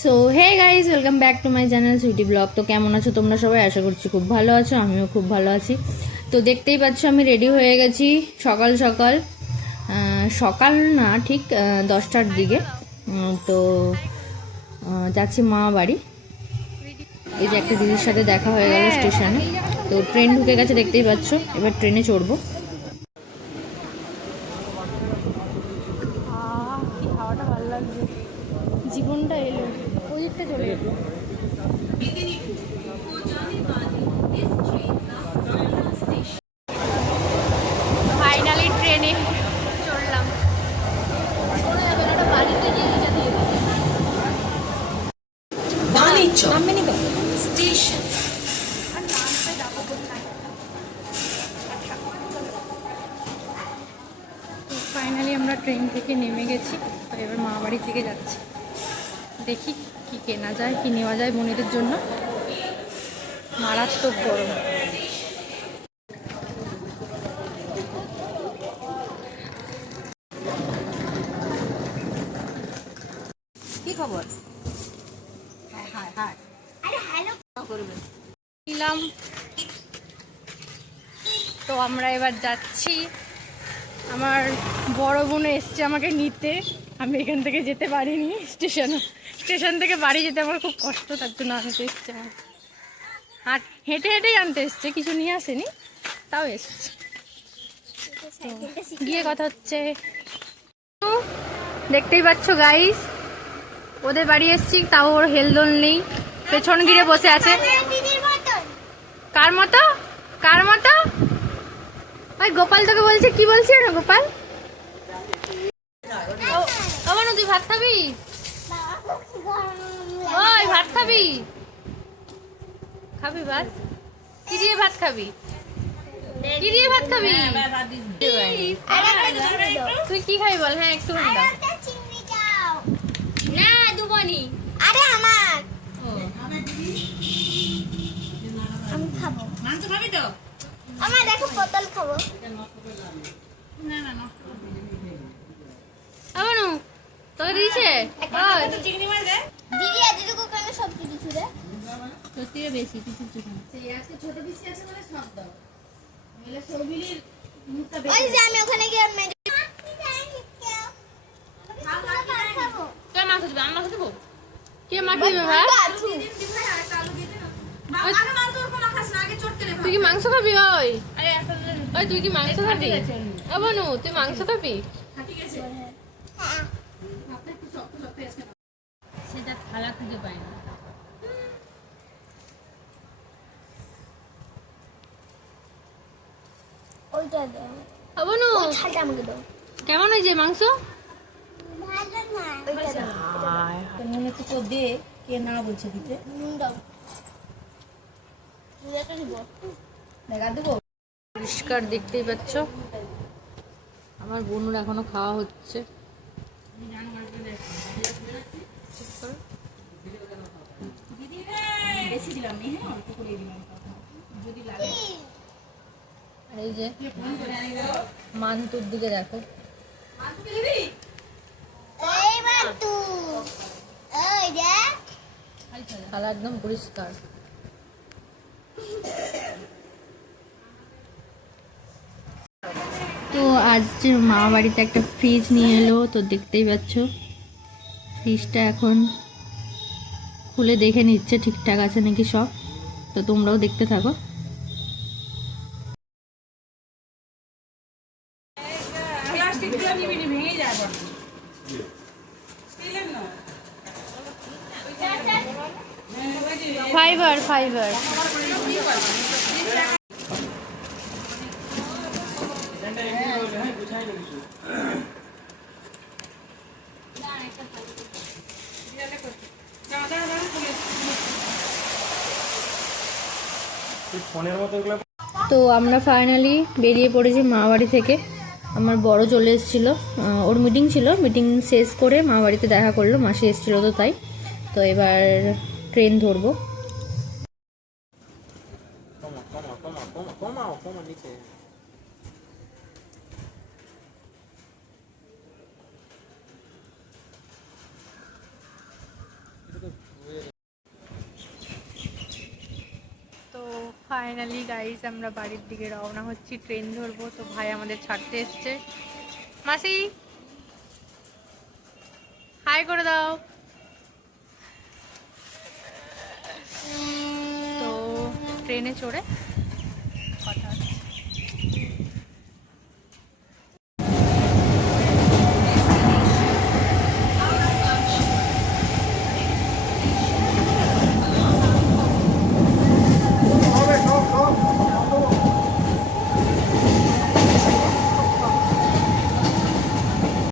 So hey guys, welcome back to my channel Sweety blog. তো কেমন আছো তোমরা সবাই? আশা করছি খুব ভালো আছো, আমিও খুব ভালো আছি। তো দেখতেই পাচ্ছ আমি রেডি হয়ে গেছি সকাল সকাল। সকাল না, ঠিক 10টার দিকে। তো যাচ্ছি মা বাড়ি। এই যে একটা দিদির সাথে দেখা হয়ে গেল স্টেশনে। তো ট্রেন ঢুকে গেছে দেখতেই পাচ্ছ, এবার ট্রেনে চড়বো। কি হাওয়াটা ভালো লাগছে, জীবনটা এলো, ওই দিকটা চলে এলো। ফাইনালি ট্রেনে চড়লাম। স্টেশন ফাইনালি আমরা ট্রেন থেকে নেমে গেছি। তো এবার মা বাড়ির দিকে যাচ্ছি। দেখি কি কেনা যায়, কি নেওয়া যায় বোনেদের জন্য। মারাত্মক গরম। কি খবর? নিলাম। তো আমরা এবার যাচ্ছি। আমার বড় বোন এসছে আমাকে নিতে। আমি এখান থেকে যেতে পারিনি, স্টেশন থেকে বাড়ি যেতে আমার খুব কষ্ট, তার জন্য আনতে এসছে। আমার হেঁটে হেঁটেই আনতে এসছে, কিছু নিয়ে আসেনি, তাও এসছে। গিয়ে কথা হচ্ছে। দেখতেই পাচ্ছ গাইস, ওদের বাড়ি এসছি, তাও ওর হেলদোল নেই, পেছন ঘিরে বসে আছে। কার মতো? কার মতো? ওই গোপাল তোকে বলছে, কি বলছি না গোপাল? আমার তুই ভাত খাবি? ওই ভাত খাবি? খাবি ভাত? কি দিয়ে ভাত খাবি? কি দিয়ে ভাত খাবি? তুই কি খাবি বল? হ্যাঁ একটু দাও না, দুবনি। আরে আমার, আমি খাবো। মাংস খাবি তো? আমার দেখো পটল খাবো। না না না, আমানু তোকে দিয়েছে? চিংড়ি মাছ দে দিদি। দিদি কোখানে সবজি দিছু রে? সত্যি রে, বেশি কিছু কিছু সেই আজকে ছোট পিসি আছে মানে সব দাও। নইলে সৌভিলির মুখটা বেশি। ওই যে আমি ওখানে গিয়ে মেজে খাবো। কে মাছ দিবে? আমি মাছ দেবো? কে মাছ দিবে ভাই? তুই কি মাংস খাবি? ওই ওই তুই কি মাংস খাবি? বনু তুই মাংস খাবি? সেটা থালা খুঁজে পাই না। বনু কেমন হয়েছে মাংস? মনে তো দে, কে না বলছে দিতে। পরিষ্কার দেখতেই পাচ্ছ। আমার বোনুর এখনো খাওয়া হচ্ছে। এই যে মান্তুর দিকে দেখো, থালা একদম পরিষ্কার। তো আজ মা বাড়িতে একটা ফ্রিজ নিয়ে এলো, তো দেখতেই পাচ্ছ ফ্রিজটা এখন খুলে দেখে নিচ্ছে ঠিকঠাক আছে নাকি সব। তো তোমরাও দেখতে থাকো। ফাইবার ফাইবার তো আমরা ফাইনালি বেরিয়ে পড়েছি মা বাড়ি থেকে। আমার বড় চলে এসেছিলো, ওর মিটিং ছিল, মিটিং শেষ করে মা বাড়িতে দেখা করলো, মাসি এসেছিলো তো তাই। তো এবার ট্রেন ধরবো। ফাইনালি গাইস আমরা বাড়ির দিকে রওনা হচ্ছি, ট্রেন ধরবো। তো ভাই আমাদের ছাড়তে এসছে। মাসি হাই করে দাও। তো ট্রেনে চড়ে কথা হচ্ছে।